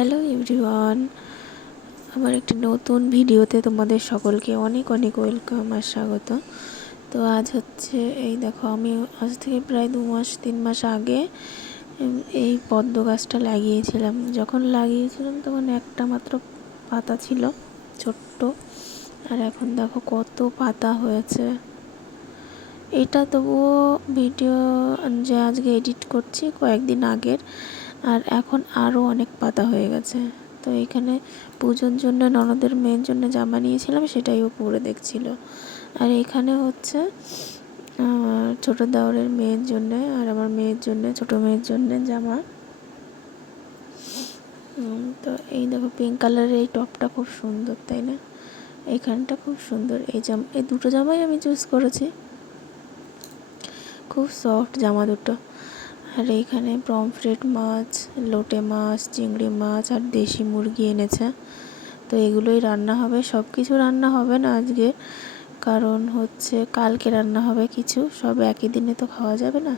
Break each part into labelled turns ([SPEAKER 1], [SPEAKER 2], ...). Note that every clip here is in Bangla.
[SPEAKER 1] হ্যালো এভরিওয়ান আমার একটি নতুন ভিডিওতে তোমাদের সকলকে অনেক অনেক ওয়েলকাম আর স্বাগত। তো আজ হচ্ছে, এই দেখো, আমি আজ থেকে প্রায় দু মাস, তিন মাস আগে এই পদ্ম গাছটা লাগিয়েছিলাম। যখন লাগিয়েছিলাম তখন একটা মাত্র পাতা ছিল, ছোট্ট। আর এখন দেখো কত পাতা হয়েছে। এটা তবুও ভিডিও যে আজকে এডিট করছি কয়েকদিন আগের, আর এখন আরও অনেক পাতা হয়ে গেছে। তো এখানে পুজোর জন্য ননদের মেয়ের জন্য জামা নিয়েছিলাম, সেটাই ও পরে দেখছিল। আর এখানে হচ্ছে ছোটো দাওরের মেয়ের জন্য আর আমার মেয়ের জন্য, ছোটো মেয়ের জন্য জামা। তো এই দেখো পিঙ্ক কালারের এই টপটা খুব সুন্দর, তাই না? এইখানটা খুব সুন্দর। এই জামা, এই দুটো জামাই আমি চুজ করেছি। খুব সফট জামা দুটো। আর এইখানে পমফ্রেট মাছ লোটে মাছ, চিংড়ি মাছ আর দেশি মুরগি এনেছে। তো এগুলোই রান্না হবে। সব কিছু রান্না হবে না আজকে। কারণ হচ্ছে কালকে রান্না হবে কিছু। সব একই দিনে তো খাওয়া যাবে না।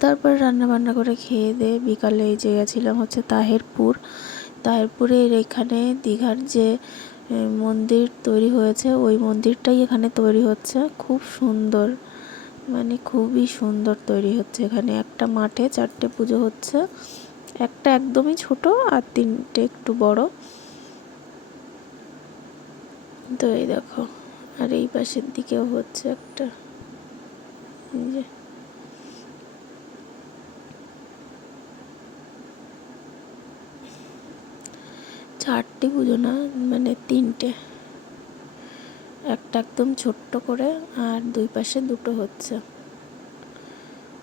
[SPEAKER 1] তারপরে রান্না বান্না করে খেয়ে দিয়ে বিকালে এই যে গেছিলাম হচ্ছে তাহেরপুর। তাহেরপুরের এখানে দীঘার যে মন্দির তৈরি হয়েছে, ওই মন্দিরটাই এখানে তৈরি হচ্ছে। খুব সুন্দর। মানে খুবই সুন্দর তৈরি হচ্ছে এখানে। একটা মাঠে চারটে পুজো হচ্ছে। একটা একদমই ছোট আর তিনটে একটু বড়। তো এই দেখো, আর এই পাশের দিকেও হচ্ছে একটা। যে। চারটে পুজো না মানে তিনটে। একটা একদম ছোট্ট করে আর দুই পাশে দুটো হচ্ছে।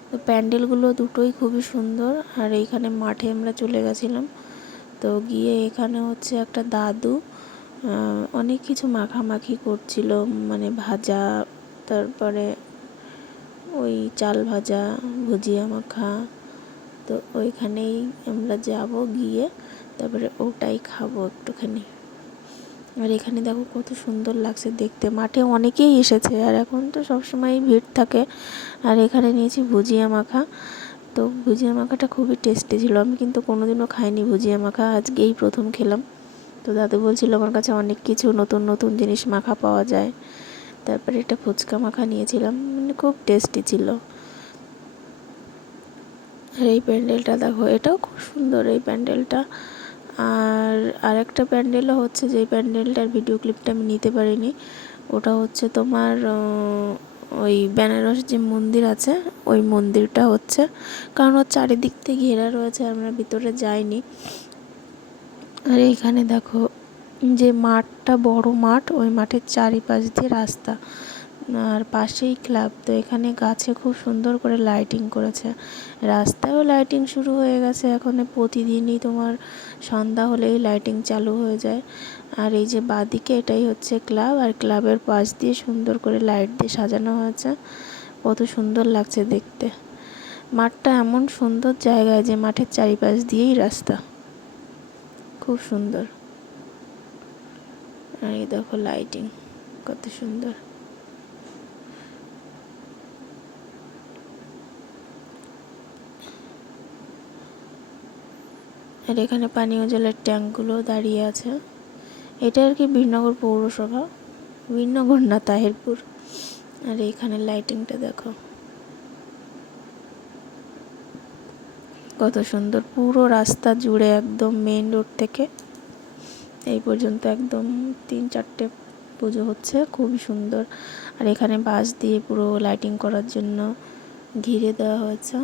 [SPEAKER 1] তো প্যান্ডেলগুলো দুটোই খুবই সুন্দর আর এইখানে মাঠে আমরা চলে গেছিলাম। তো গিয়ে এখানে হচ্ছে একটা দাদু অনেক কিছু মাখামাখি করছিল মানে ভাজা, তারপরে ওই চাল ভাজা, ভুজিয়া মাখা। তো ওইখানেই আমরা যাব গিয়ে, তারপরে ওটাই খাব একটুখানি। আর এখানে দেখো কত সুন্দর লাগছে দেখতে। মাঠে অনেকেই এসেছে আর এখন তো সবসময় ভিড় থাকে। আর এখানে নিয়েছি ভুজিয়া মাখা। তো ভুজিয়া মাখাটা খুবই টেস্টি ছিল। আমি কিন্তু কোনোদিনও খাইনি ভুজিয়া মাখা। আজকেই প্রথম খেলাম। তো দাদু বলছিল, আমার কাছে অনেক কিছু নতুন নতুন জিনিস মাখা পাওয়া যায়। তারপরে একটা ফুচকা মাখা নিয়েছিলাম। মানে খুব টেস্টি ছিল। আর এই প্যান্ডেলটা দেখো, এটাও খুব সুন্দর এই প্যান্ডেলটা। আর আরেকটা প্যান্ডেলও হচ্ছে, যেই প্যান্ডেলটার ভিডিও ক্লিপটা আমি নিতে পারিনি, ওটা হচ্ছে তোমার ওই বেনারস যে মন্দির আছে, ওই মন্দিরটা হচ্ছে, কারণ ওর চারিদিক থেকে ঘেরা রয়েছে আমরা ভিতরে যাইনি। আর এইখানে দেখো, যে মাঠটা বড় মাঠ, ওই মাঠের চারিপাশ দিয়ে রাস্তা। আর পাশেই ক্লাব। তো এখানে গাছে খুব সুন্দর করে লাইটিং করেছে। রাস্তায়ও লাইটিং শুরু হয়ে গেছে। এখন প্রতিদিনই তোমার সন্ধ্যা হলেই লাইটিং চালু হয়ে যায়। আর এই যে বাদিকে এটাই হচ্ছে ক্লাব। আর ক্লাবের পাশ দিয়ে সুন্দর করে লাইট দিয়ে সাজানো হয়েছে। কত সুন্দর লাগছে দেখতে। মাঠটা এমন সুন্দর জায়গায় যে মাঠের চারিপাশ দিয়েই রাস্তা। খুব সুন্দর। আর এই দেখো লাইটিং কত সুন্দর। আর এখানে পানীয় জলের ট্যাঙ্কগুলো দাঁড়িয়ে আছে। এটা আর কি বীরনগর পৌরসভা বীরনগর না তাহিরপুর। আর এখানে লাইটিংটা দেখো। কত সুন্দর, পুরো রাস্তা জুড়ে একদম মেন রোড থেকে। এই পর্যন্ত একদম তিন চারটে পুজো হচ্ছে, খুবই সুন্দর। আর এখানে বাস দিয়ে পুরো লাইটিং করার জন্য ঘিরে দেওয়া হয়েছে।